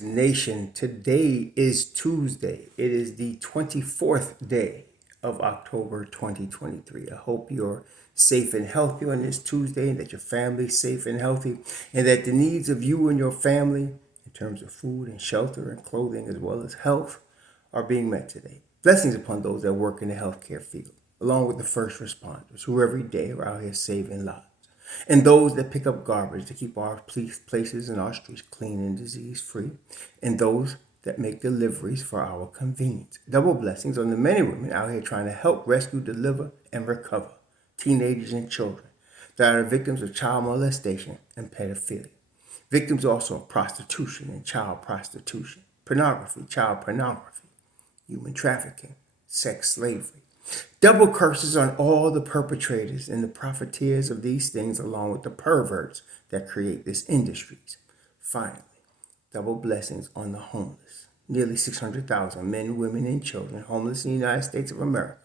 Nation, today is Tuesday. It is the 24th day of October 2023. I hope you're safe and healthy on this Tuesday, and that your family's safe and healthy, and that the needs of you and your family in terms of food and shelter and clothing as well as health are being met today. Blessings upon those that work in the healthcare field, along with the first responders who every day are out here saving lives, and those that pick up garbage to keep our places and our streets clean and disease free, and those that make deliveries for our convenience. Double blessings on the men and women out here trying to help rescue, deliver, and recover teenagers and children that are victims of child molestation and pedophilia. Victims also of prostitution and child prostitution, pornography, child pornography, human trafficking, sex slavery. Double curses on all the perpetrators and the profiteers of these things, along with the perverts that create these industries. Finally, double blessings on the homeless. Nearly 600,000 men, women, and children homeless in the United States of America,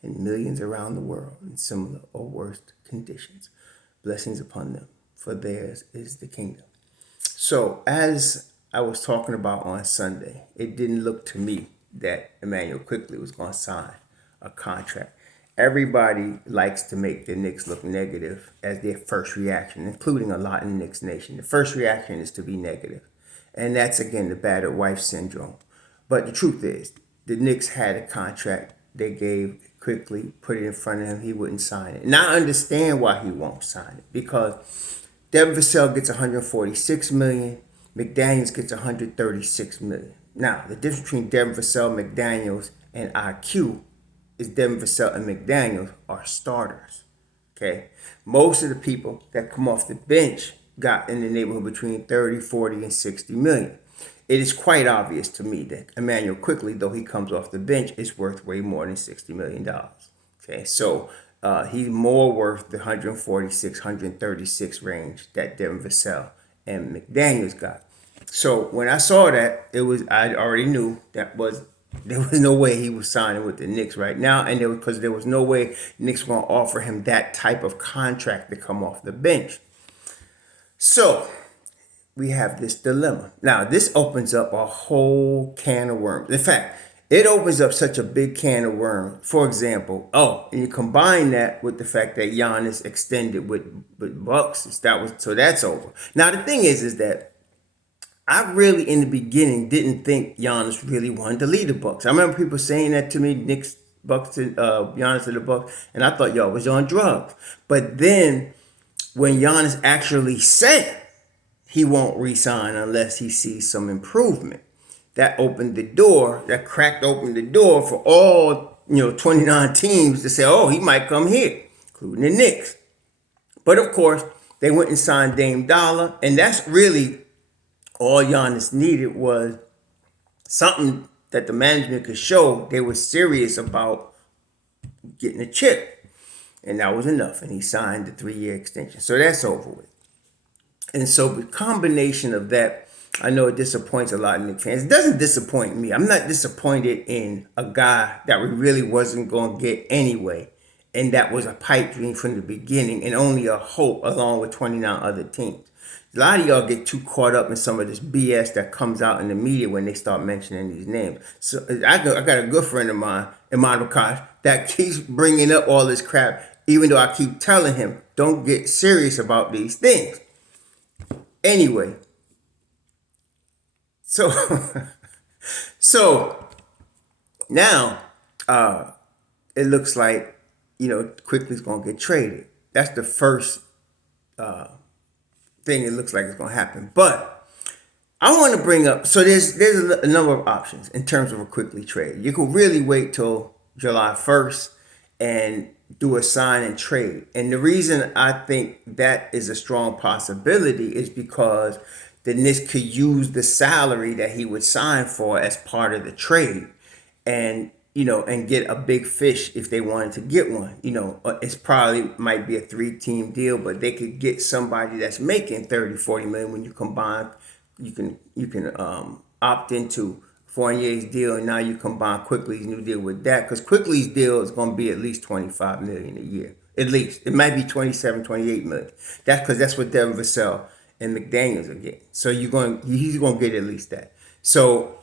and millions around the world in similar or worse conditions. Blessings upon them, for theirs is the kingdom. So, as I was talking about on Sunday, it didn't look to me that Emmanuel Quickley was going to sign a contract. Everybody likes to make the Knicks look negative as their first reaction, including a lot in the Knicks Nation. The first reaction is to be negative. And that's, again, the battered wife syndrome. But the truth is, the Knicks had a contract they gave Quickley, put it in front of him, he wouldn't sign it. And I understand why he won't sign it, because Devin Vassell gets 146 million, McDaniels gets 136 million. Now, the difference between Devin Vassell, McDaniels, and IQ is Devin Vassell and McDaniels are starters. Okay? Most of the people that come off the bench got in the neighborhood between 30, 40, and 60 million. It is quite obvious to me that Emmanuel Quickley, though he comes off the bench, is worth way more than $60 million. Okay, so he's more worth the 146, 136 range that Devin Vassell and McDaniels got. So when I saw that, I already knew there was no way he was signing with the Knicks right now, and because there was no way the Knicks were going to offer him that type of contract to come off the bench. So we have this dilemma. Now, this opens up a whole can of worms. In fact, it opens up such a big can of worms. For example, and you combine that with the fact that Giannis extended with Bucks. So that's over. Now, the thing is that I really, in the beginning, didn't think Giannis really wanted to lead the Bucks. I remember people saying that to me, Knicks, Bucks, and Giannis to the Bucks, and I thought y'all was on drugs. But then, when Giannis actually said he won't resign unless he sees some improvement, that cracked open the door for all 29 teams to say, oh, he might come here, including the Knicks. But of course, they went and signed Dame Dollar, and that's really all Giannis needed, was something that the management could show they were serious about getting a chip. And that was enough. And he signed the 3-year extension. So that's over with. And so the combination of that, I know it disappoints a lot of Knicks fans. It doesn't disappoint me. I'm not disappointed in a guy that we really wasn't going to get anyway. And that was a pipe dream from the beginning, and only a hope along with 29 other teams. A lot of y'all get too caught up in some of this BS that comes out in the media when they start mentioning these names. So I got a good friend of mine, Imad Akash, that keeps bringing up all this crap, even though I keep telling him, don't get serious about these things. Anyway, so now it looks like Quickly's gonna get traded. That's the first thing it looks like it's gonna happen. But I want to bring up, so there's a number of options in terms of a Quickley trade. You could really wait till July 1st and do a sign and trade. And the reason I think that is a strong possibility is because the Knicks could use the salary that he would sign for as part of the trade, and get a big fish if they wanted to get one. It's probably might be a 3-team deal, but they could get somebody that's making 30, 40 million when you combine. You can opt into Fournier's deal, and now you combine Quickley's new deal with that, because Quickley's deal is going to be at least 25 million a year. At least. It might be 27, 28 million. That's because that's what Devin Vassell and McDaniels are getting. So he's going to get at least that. So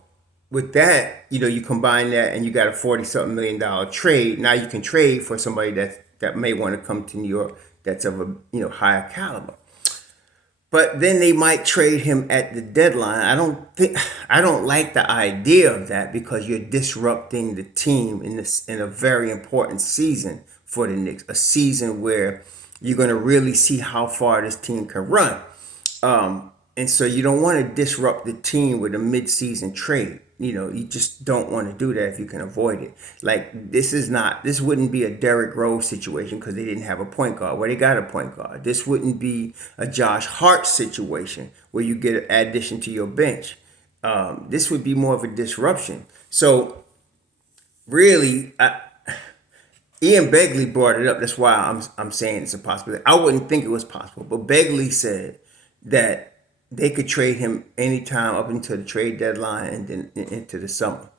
with that, you combine that and you got a 40-something million trade. Now you can trade for somebody that may want to come to New York that's of a higher caliber. But then they might trade him at the deadline. I don't like the idea of that because you're disrupting the team in a very important season for the Knicks, a season where you're going to really see how far this team can run. And so you don't want to disrupt the team with a mid-season trade. You just don't want to do that if you can avoid it. Like this wouldn't be a Derrick Rose situation because they didn't have a point guard. Well, they got a point guard. This wouldn't be a Josh Hart situation where you get an addition to your bench. This would be more of a disruption. So really, Ian Begley brought it up. That's why I'm saying it's a possibility. I wouldn't think it was possible, but Begley said that they could trade him anytime up until the trade deadline and then into the summer.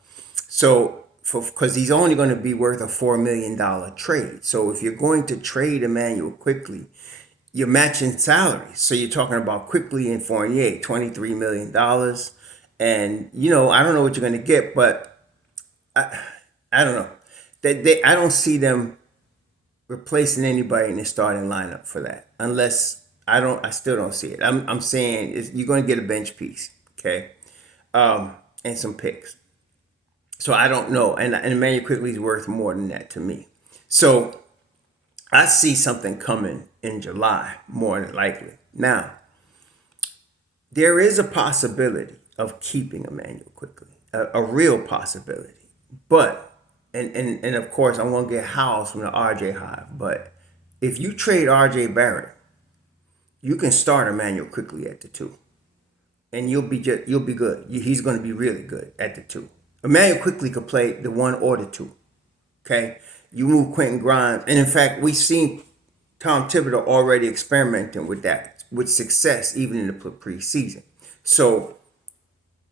So, because he's only going to be worth a $4 million trade. So if you're going to trade Emmanuel Quickley, you're matching salaries. So you're talking about Quickley and Fournier, $23 million. And, I don't know what you're going to get, but I don't know. I don't see them replacing anybody in the starting lineup for that, unless I still don't see it. I'm saying you're going to get a bench piece, okay, and some picks. So I don't know, and Emmanuel Quickley is worth more than that to me. So I see something coming in July more than likely. Now there is a possibility of keeping Emmanuel Quickley, a real possibility, but. And of course, I'm going to get housed from the RJ Hive. But if you trade RJ Barrett, you can start Emmanuel Quickley at the 2. And you'll be good. He's going to be really good at the 2. Emmanuel Quickley could play the 1 or the 2. Okay? You move Quentin Grimes. And in fact, we've seen Tom Thibodeau already experimenting with that, with success, even in the preseason. So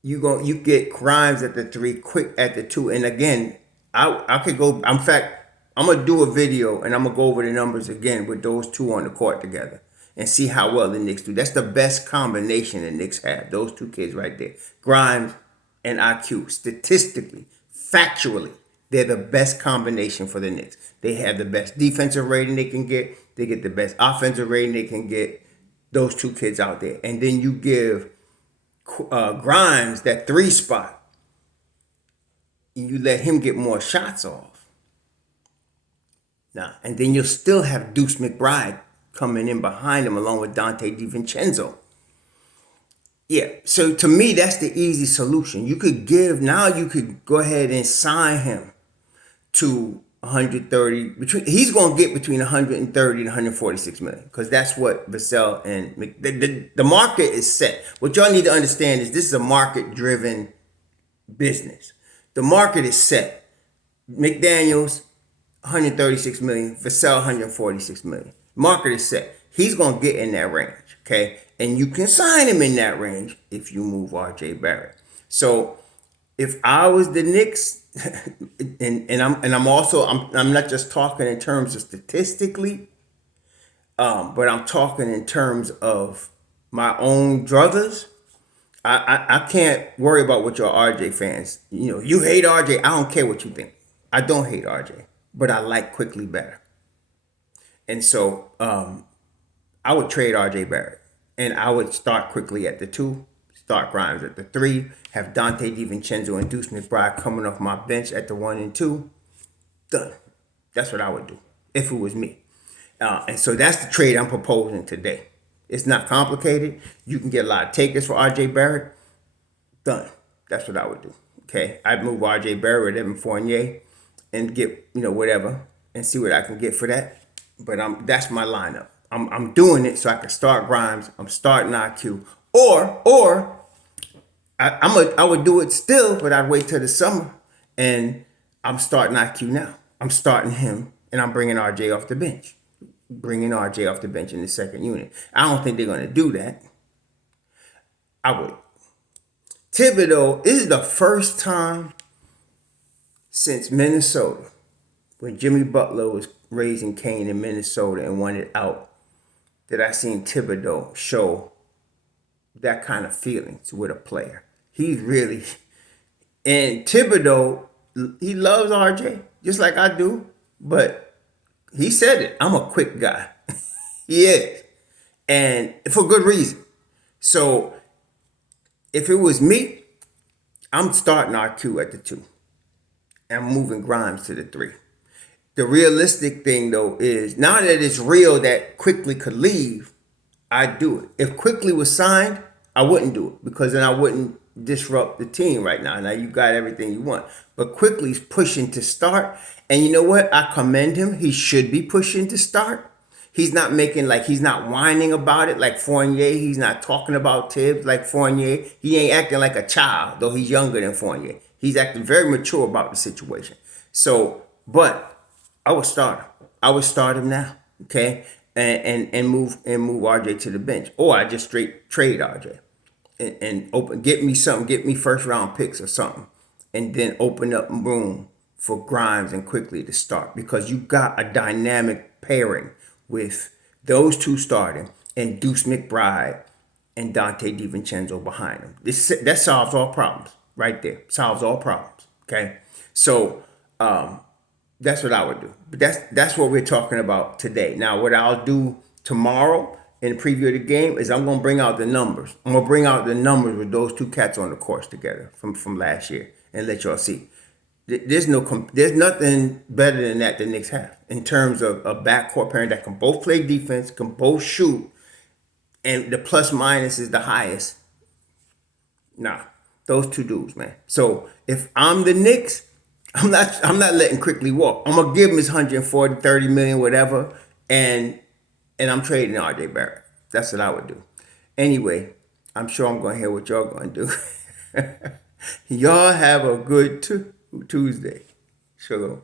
you get Grimes at the 3, Quick at the 2. And again, I could go. In fact, I'm gonna do a video and I'm gonna go over the numbers again with those two on the court together and see how well the Knicks do. That's the best combination the Knicks have. Those two kids right there, Grimes and IQ. Statistically, factually, they're the best combination for the Knicks. They have the best defensive rating they can get. They get the best offensive rating they can get. Those two kids out there, and then you give Grimes that 3 spot. You let him get more shots off. Now, and then you'll still have Deuce McBride coming in behind him along with Dante DiVincenzo. Yeah, so to me, that's the easy solution. You could go ahead and sign him to 130. He's going to get between 130 and 146 million because that's what Vassell and the market is set. What y'all need to understand is this is a market-driven business. The market is set. McDaniels, 136 million. Vassell, 146 million. Market is set. He's going to get in that range, okay? And you can sign him in that range if you move RJ Barrett. So if I was the Knicks, I'm not just talking in terms of statistically, but I'm talking in terms of my own druthers. I can't worry about what your RJ fans, you hate RJ. I don't care what you think. I don't hate RJ, but I like Quickley better. And so I would trade RJ Barrett and I would start Quickley at the 2, start Grimes at the 3, have Dante DiVincenzo and Deuce McBride coming off my bench at the 1 and 2. Done. That's what I would do if it was me. And so that's the trade I'm proposing today. It's not complicated. You can get a lot of takers for RJ Barrett. Done. That's what I would do. Okay. I'd move RJ Barrett with Evan Fournier and get, whatever and see what I can get for that. But that's my lineup. I'm doing it so I can start Grimes. I'm starting IQ. Or I would do it still, but I'd wait till the summer and I'm starting IQ now. I'm starting him and I'm bringing RJ off the bench. Bringing RJ off the bench in the second unit. I don't think they're going to do that. I would. Thibodeau, this is the first time since Minnesota, when Jimmy Butler was raising Cain in Minnesota and won it out, that I seen Thibodeau show that kind of feelings with a player. He's really, and Thibodeau, he loves RJ just like I do, but he said it. I'm a quick guy. He is, and for good reason. So if it was me, I'm starting RQ at the 2. I'm moving Grimes to the 3. The realistic thing though is now that it's real that Quickley could leave, I'd do it. If Quickley was signed, I wouldn't do it because then I wouldn't disrupt the team right now. Now you got everything you want. But Quickley's pushing to start. And you know what? I commend him. He should be pushing to start. He's not making he's not whining about it like Fournier. He's not talking about Tibbs like Fournier. He ain't acting like a child, though he's younger than Fournier. He's acting very mature about the situation. So, but I would start him. I would start him now, okay, and move RJ to the bench, or I just straight trade RJ and open get me first round picks or something, and then open up room for Grimes and Quickley to start because you got a dynamic pairing with those two starting and Deuce McBride and Dante DiVincenzo behind them. That solves all problems right there. Solves all problems. Okay, so that's what I would do. But that's what we're talking about today. Now, what I'll do tomorrow in the preview of the game is I'm gonna bring out the numbers. I'm gonna bring out the numbers with those two cats on the course together from last year and let y'all see. There's nothing better than that the Knicks have in terms of a backcourt pairing that can both play defense, can both shoot, and the plus minus is the highest. Nah, those two dudes, man. So if I'm the Knicks, I'm not letting Quickley walk. I'm gonna give him his 140, 30 million, whatever, and I'm trading RJ Barrett. That's what I would do. Anyway, I'm sure I'm gonna hear what y'all gonna do. Y'all have a good Tuesday. Shalom.